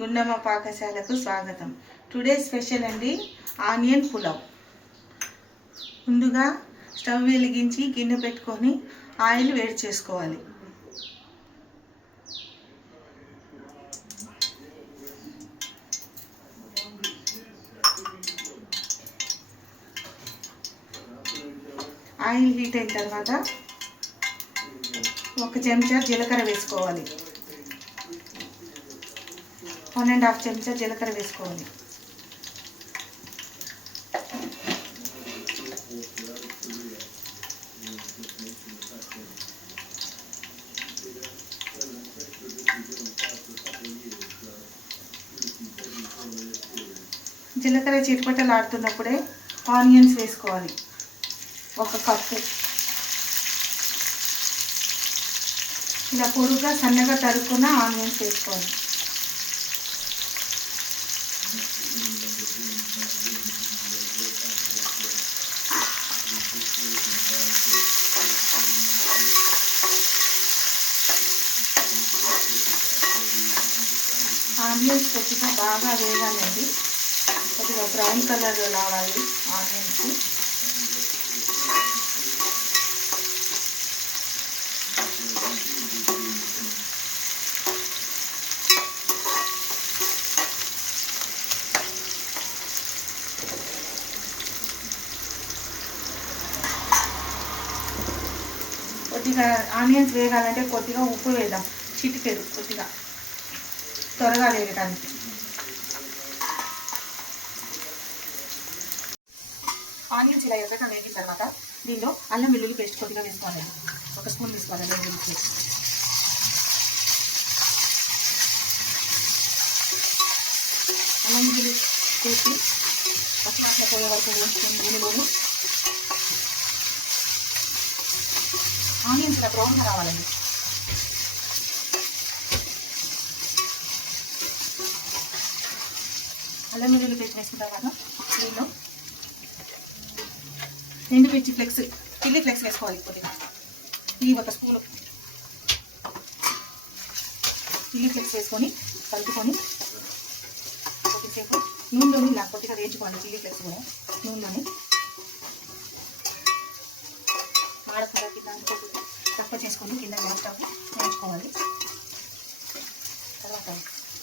గుండమ్మ పాకశాలకు స్వాగతం. Today special అండి ఆనియన్ పులావ్. ముందుగా స్టవ్ వెలిగించి గిన్నె పెట్టుకొని ఆయిల్ వేడి చేసుకోవాలి. ఆయిల్ హీట్ అయిన తర్వాత 1 చెంచా జీలకర్ర వేసుకోవాలి. 1.5 చెంచా జీలకర్ర వేసుకోవాలి. జీలకర్ర చిటపటలాడుతున్నప్పుడే ఆనియన్స్ వేసుకోవాలి. 1 కప్పు ఇలా పొడుగా సన్నగా తరుక్కున్న ఆనియన్స్ వేసుకోవాలి. ఆనియన్స్ కొద్దిగా బాగా వేగాలండి. కొద్దిగా బ్రౌన్ కలర్ రావాలి ఆనియన్స్. కొద్దిగా ఆనియన్స్ వేగాలంటే కొద్దిగా ఉప్పు వేద్దాం, చిటికెడు, కొద్దిగా త్వరగా వేయడానికి. ఆనియన్స్ ఇలా ఎర్రగా వేగిన తర్వాత దీనిలో అల్లం వెల్లుల్లి పేస్ట్ కొద్దిగా వేసుకోవాలి. 1 స్పూన్ వేసుకోవాలి అల్లం వెల్లుల్లి పేస్ట్. అల్లం వెల్లుల్లి పేస్ట్ పచ్చివాసన పోయే వరకు వేసుకొని దీనిలోని ఆనియన్స్ ఇలా బ్రౌన్గా రావాలండి. అల్లం వెల్లుల్లి పేస్ట్ వేసిన తర్వాత దీనిలో ఎండుమిర్చి చిల్లీ ఫ్లెక్స్ వేసుకోవాలి. కొద్దిగా ఈ 1 స్పూను చిల్లీ ఫ్లెక్స్ వేసుకొని కలుపుకొని కొద్దిసేపు నూనెలోని ఇలా కొద్దిగా వేయించుకోండి. చిల్లీ ఫ్లెక్స్ కూడా నూనెలోని మాడకుండా కింద తక్కువ చేసుకొని కింద స్టవ్ వేయించుకోవాలి. తర్వాత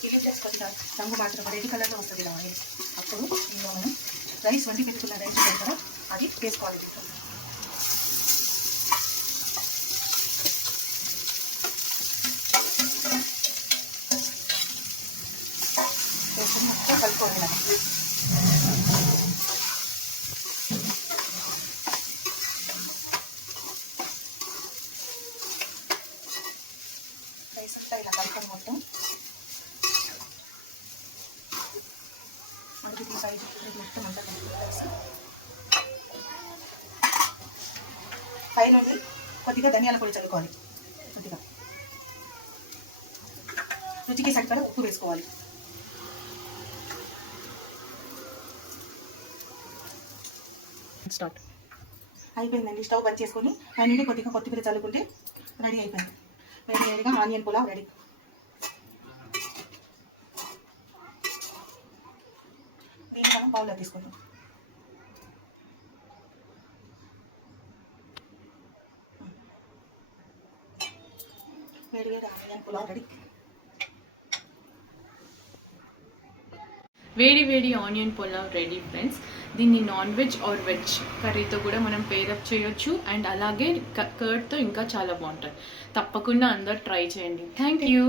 చిల్లీ ఫ్లెక్స్ కొద్దిగా రంగు మాత్రం రెడ్ కలర్లో వస్తుంది రావాలి. అప్పుడు ఇందులో మనం రైస్ వండి పెట్టుకున్న రైస్ కూడా అది వేసుకోవాలి. వేసుకుని మొత్తం కలుపుకోవాలి. రైస్ అంతా ఇలా కలుపుకొని మొత్తం మనకి సైజ్ మొత్తం అంతా కలుపుకోవాలి. పైన కొద్దిగా ధనియాల పొడి చల్లుకోవాలి. కొద్దిగా రుచికి సరిపడా ఉప్పు వేసుకోవాలి. స్టార్ట్ అయిపోయిందండి. స్టవ్ బంద్ చేసుకొని పైన కొద్దిగా కొత్తిమీర చల్లుకుంటే రెడీ అయిపోయింది. వేడిగా ఆనియన్ పులావ్ రెడీ. దీన్ని మనం బౌల్లో తీసుకుంటాం. వేడి వేడి ఆనియన్ పులావ్ రెడీ ఫ్రెండ్స్. దీన్ని నాన్ వెజ్ ఆర్ వెజ్ కర్రీతో కూడా మనం పేరప్ చేయొచ్చు. అండ్ అలాగే కర్డ్తో ఇంకా చాలా బాగుంటుంది. తప్పకుండా అందరు ట్రై చేయండి. Thank you.